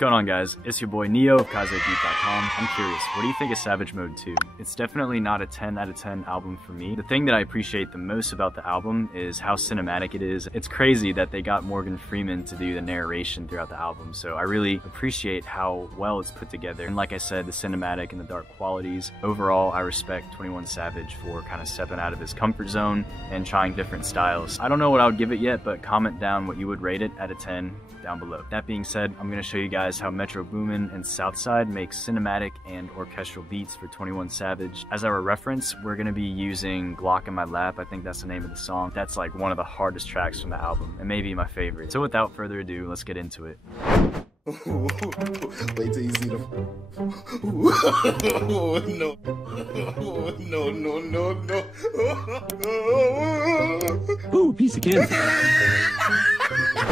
going on, guys? It's your boy Neo of KaiserBeat.com. I'm curious, what do you think of Savage Mode 2? It's definitely not a 10 out of 10 album for me. The thing that I appreciate the most about the album is how cinematic it is. It's crazy that they got Morgan Freeman to do the narration throughout the album, so I really appreciate how well it's put together. And like I said, the cinematic and the dark qualities. Overall, I respect 21 Savage for kind of stepping out of his comfort zone and trying different styles. I don't know what I would give it yet, but comment down what you would rate it out of 10 down below. That being said, I'm going to show you guys how Metro Boomin and Southside make cinematic and orchestral beats for 21 Savage. As our reference, we're going to be using Glock in My Lap. I think that's the name of the song. That's like one of the hardest tracks from the album and maybe my favorite. So without further ado, let's get into it. Wait till you see them. No. No. Ooh, piece of candy.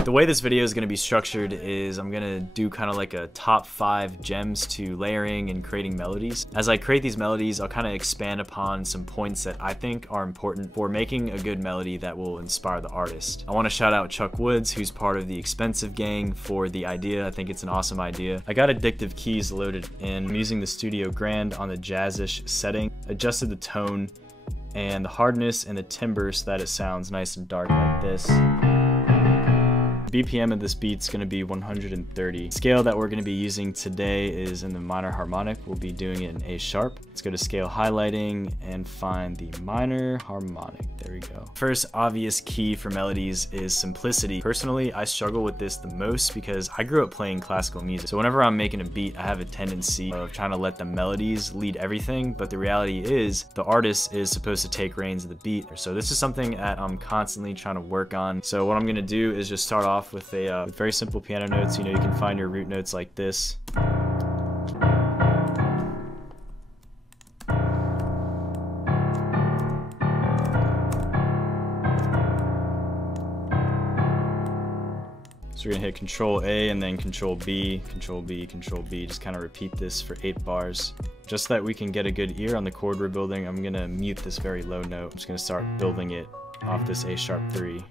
The way this video is going to be structured is I'm going to do kind of like a top 5 gems to layering and creating melodies. As I create these melodies, I'll kind of expand upon some points that I think are important for making a good melody that will inspire the artist. I want to shout out Chuck Woods, who's part of the Expensive Gang, for the idea. I think it's an awesome idea. I got Addictive Keys loaded in. I'm using the Studio Grand on the jazzish setting, adjusted the tone and the hardness and the timbre so that it sounds nice and dark like this. BPM of this beat's going to be 130. Scale that we're going to be using today is in the minor harmonic. We'll be doing it in A sharp. Let's go to scale highlighting and find the minor harmonic. There we go. First obvious key for melodies is simplicity. Personally, I struggle with this the most because I grew up playing classical music. So whenever I'm making a beat, I have a tendency of trying to let the melodies lead everything, but the reality is the artist is supposed to take reins of the beat. So this is something that I'm constantly trying to work on. So what I'm going to do is just start off with very simple piano notes. You know, you can find your root notes like this. So we're gonna hit Control A and then Control B, Control B, Control B. Just kind of repeat this for 8 bars. Just so that we can get a good ear on the chord we're building, I'm gonna mute this very low note. I'm just gonna start building it off this A sharp 3.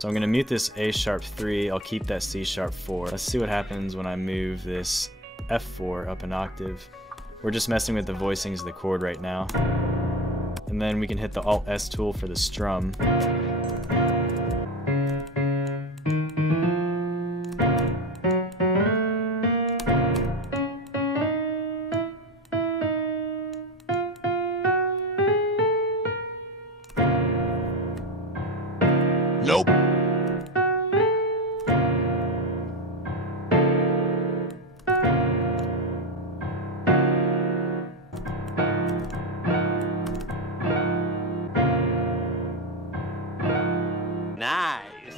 So I'm going to mute this A sharp 3, I'll keep that C sharp 4. Let's see what happens when I move this F4 up an octave. We're just messing with the voicings of the chord right now. And then we can hit the Alt S tool for the strum. Nope.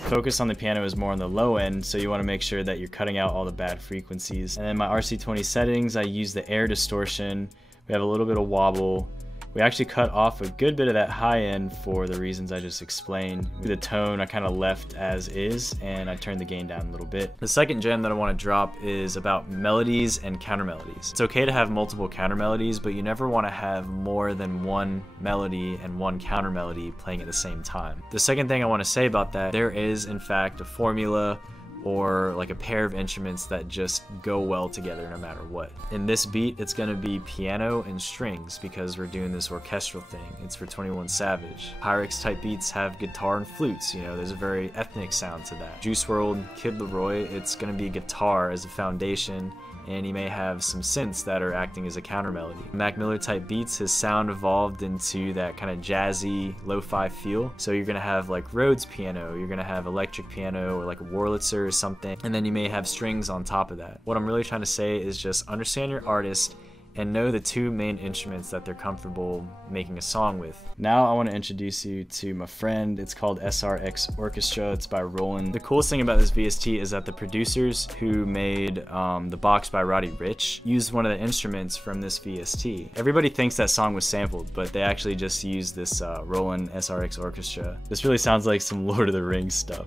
Focus on the piano is more on the low end, so you want to make sure that you're cutting out all the bad frequencies. And then my RC20 settings, I use the air distortion. We have a little bit of wobble. We actually cut off a good bit of that high end for the reasons I just explained. The tone I kind of left as is, and I turned the gain down a little bit. The second gem that I want to drop is about melodies and counter melodies. It's okay to have multiple counter melodies, but you never want to have more than one melody and one counter melody playing at the same time. The second thing I want to say about that, there is in fact a formula or like a pair of instruments that just go well together no matter what. In this beat, it's gonna be piano and strings because we're doing this orchestral thing. It's for 21 Savage. Pyrex type beats have guitar and flutes, you know, there's a very ethnic sound to that. Juice WRLD, Kid Laroi, it's gonna be guitar as a foundation, and you may have some synths that are acting as a counter melody. Mac Miller type beats, his sound evolved into that kind of jazzy lo-fi feel. So you're gonna have like Rhodes piano, you're gonna have electric piano or like a Wurlitzer or something, and then you may have strings on top of that. What I'm really trying to say is just understand your artist and know the 2 main instruments that they're comfortable making a song with. Now I want to introduce you to my friend. It's called SliceX Orchestra. It's by Roland. The coolest thing about this VST is that the producers who made the box by Roddy Ricch used one of the instruments from this VST. Everybody thinks that song was sampled, but they actually just used this Roland SliceX Orchestra. This really sounds like some Lord of the Rings stuff.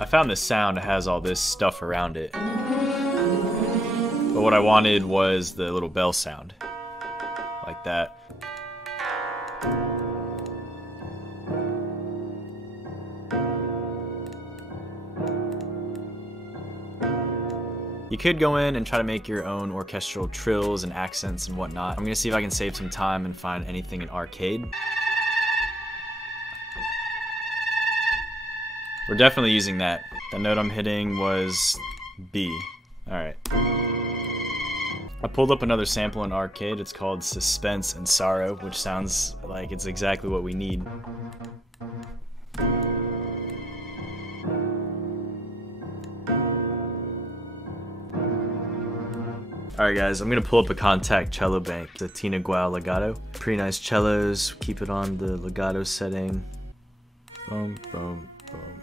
I found this sound that has all this stuff around it. But what I wanted was the little bell sound. Like that. You could go in and try to make your own orchestral trills and accents and whatnot. I'm gonna see if I can save some time and find anything in arcade. We're definitely using that. The note I'm hitting was B. Alright. I pulled up another sample in arcade. It's called Suspense and Sorrow, which sounds like it's exactly what we need. Alright guys, I'm gonna pull up a contact cello bank. It's a Tina Gual legato. Pretty nice cellos. Keep it on the legato setting. Boom, boom, boom.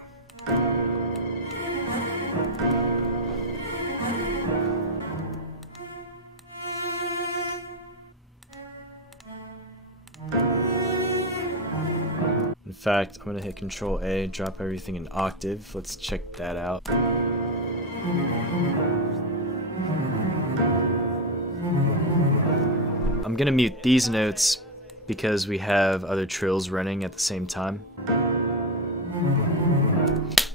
In fact, I'm gonna hit Control A, drop everything in octave. Let's check that out. I'm gonna mute these notes because we have other trills running at the same time.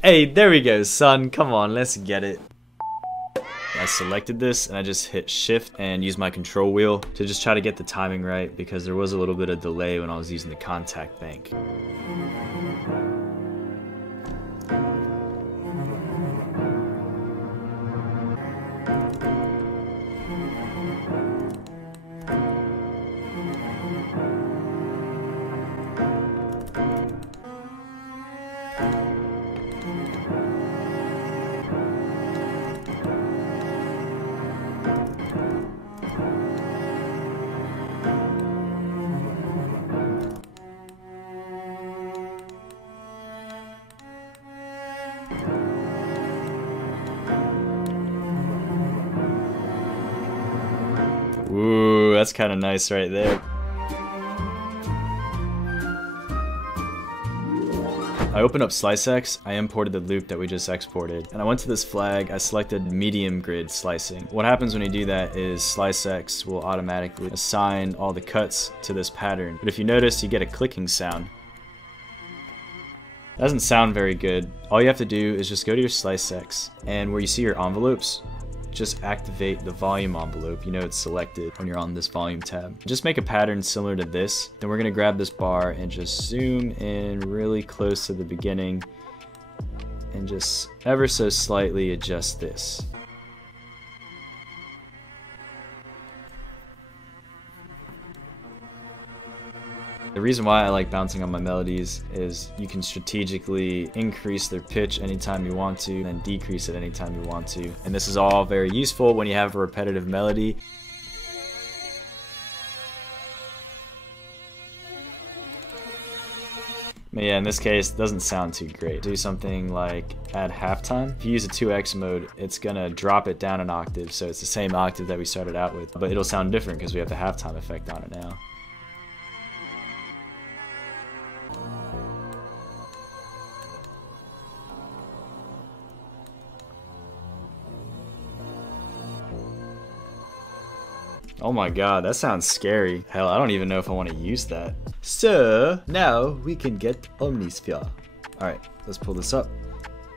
Hey, there we go, son. Come on, let's get it. I selected this and I just hit shift and use my control wheel to just try to get the timing right because there was a little bit of delay when I was using the contact bank. Ooh, that's kind of nice right there. I opened up SliceX, I imported the loop that we just exported, and I went to this flag, I selected medium grid slicing. What happens when you do that is SliceX will automatically assign all the cuts to this pattern. But if you notice, you get a clicking sound. It doesn't sound very good. All you have to do is just go to your SliceX, and where you see your envelopes, just activate the volume envelope. You know it's selected when you're on this volume tab. Just make a pattern similar to this. Then we're gonna grab this bar and just zoom in really close to the beginning and just ever so slightly adjust this. The reason why I like bouncing on my melodies is you can strategically increase their pitch anytime you want to and decrease it anytime you want to. And this is all very useful when you have a repetitive melody. But yeah, in this case, it doesn't sound too great. Do something like add halftime. If you use a 2x mode, it's gonna drop it down an octave, so it's the same octave that we started out with, but it'll sound different because we have the halftime effect on it now. Oh my god, that sounds scary. Hell, I don't even know if I want to use that. So, now we can get Omnisphere. Alright, let's pull this up.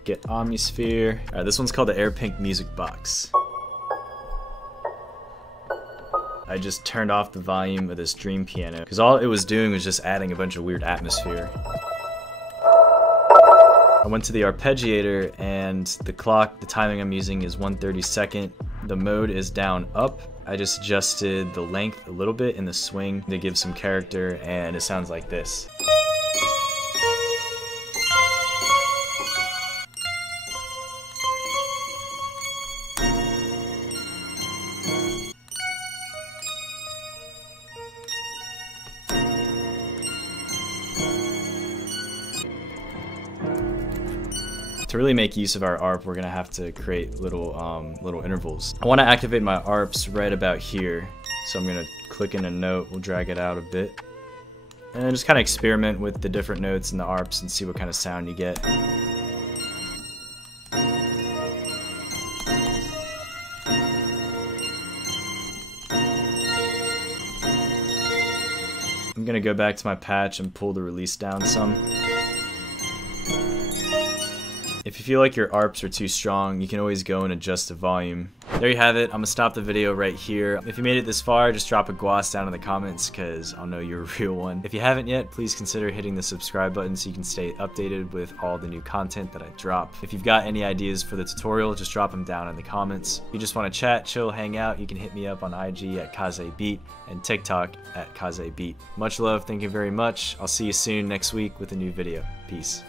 Get Omnisphere. Alright, this one's called the Air Pink Music Box. I just turned off the volume of this dream piano because all it was doing was just adding a bunch of weird atmosphere. I went to the arpeggiator and the clock, the timing I'm using is 1/32. The mode is down up. I just adjusted the length a little bit in the swing to give some character, and it sounds like this. To really make use of our ARP, we're gonna have to create little intervals. I wanna activate my ARPs right about here. So I'm gonna click in a note, we'll drag it out a bit. And then just kinda experiment with the different notes and the ARPs and see what kind of sound you get. gonna go back to my patch and pull the release down some. If you feel like your ARPs are too strong, you can always go and adjust the volume. There you have it. I'm gonna stop the video right here. If you made it this far, just drop a gloss down in the comments because I'll know you're a real one. If you haven't yet, please consider hitting the subscribe button so you can stay updated with all the new content that I drop. If you've got any ideas for the tutorial, just drop them down in the comments. If you just want to chat, chill, hang out, you can hit me up on IG at KazeBeat and TikTok at KazeBeat. Much love, thank you very much. I'll see you soon next week with a new video. Peace.